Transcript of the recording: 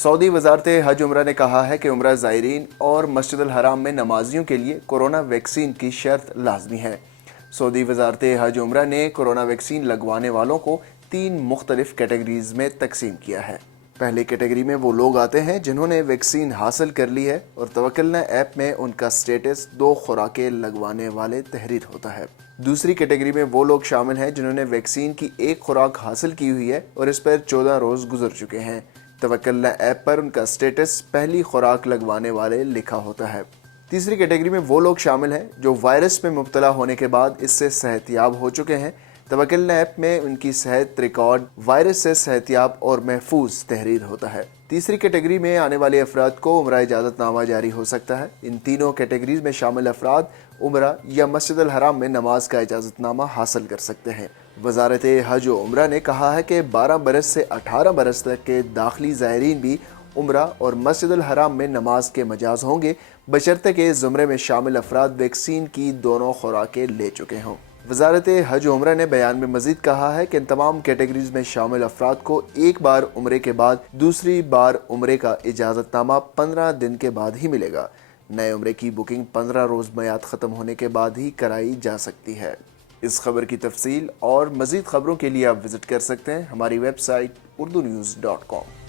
Saudi वजारत हज उम्रा ने कहा है कि उम्रा ज़ायरीन और मस्जिद अल हराम में नमाजियों के लिए कोरोना वैक्सीन की शर्त लाजमी है। सऊदी वजारत हज उम्रा ने कोरोना वैक्सीन लगवाने वालों को 3 मुख्तलिफ कैटेगरीज में तकसीम किया है। पहली कैटेगरी में वो लोग आते हैं जिन्होंने वैक्सीन हासिल कर ली है और तवक्कलना ऐप में उनका स्टेटस 2 खुराकें लगवाने वाले तहरीर होता है। दूसरी कैटेगरी में वो लोग शामिल हैं जिन्होंने वैक्सीन की 1 खुराक हासिल की हुई है और इस पर 14 रोज गुजर चुके हैं। तवक्कलना ऐप पर उनका स्टेटस पहली खुराक लगवाने वाले लिखा होता है। तीसरी कैटेगरी में वो लोग शामिल हैं जो वायरस में मुब्तला होने के बाद इससे सेहतयाब हो चुके हैं। तवक्कलना ऐप में उनकी सेहत रिकॉर्ड वायरस से सेहतयाब और महफूज तहरीर होता है। तीसरी कैटेगरी में आने वाले अफराद को उम्रा इजाज़तनामा जारी हो सकता है। इन तीनों कैटेगरीज में शामिल अफराद उम्रा या मस्जिद अल हराम में नमाज का इजाज़तनामा हासिल कर सकते हैं। वजारत हज व उम्रा ने कहा है कि 12 बरस से 18 बरस तक के दाखिली ज़ायरीन भी उम्रा और मस्जिद अल हराम में नमाज के मजाज होंगे, बशर्ते के ज़ुमरे में शामिल अफराद वैक्सीन की दोनों खुराकें ले चुके हों। वजारत हज व उम्रा ने बयान में मजीद कहा है कि इन तमाम कैटेगरीज में शामिल अफराद को एक बार उम्रे के बाद दूसरी बार उम्रे का इजाज़तनामा 15 दिन के बाद ही मिलेगा। नए उम्रे की बुकिंग 15 रोज़ मियाद ख़त्म होने के बाद ही कराई जा सकती है। इस खबर की तफसील और मज़ीद खबरों के लिए आप विज़िट कर सकते हैं हमारी वेबसाइट urdunews.com।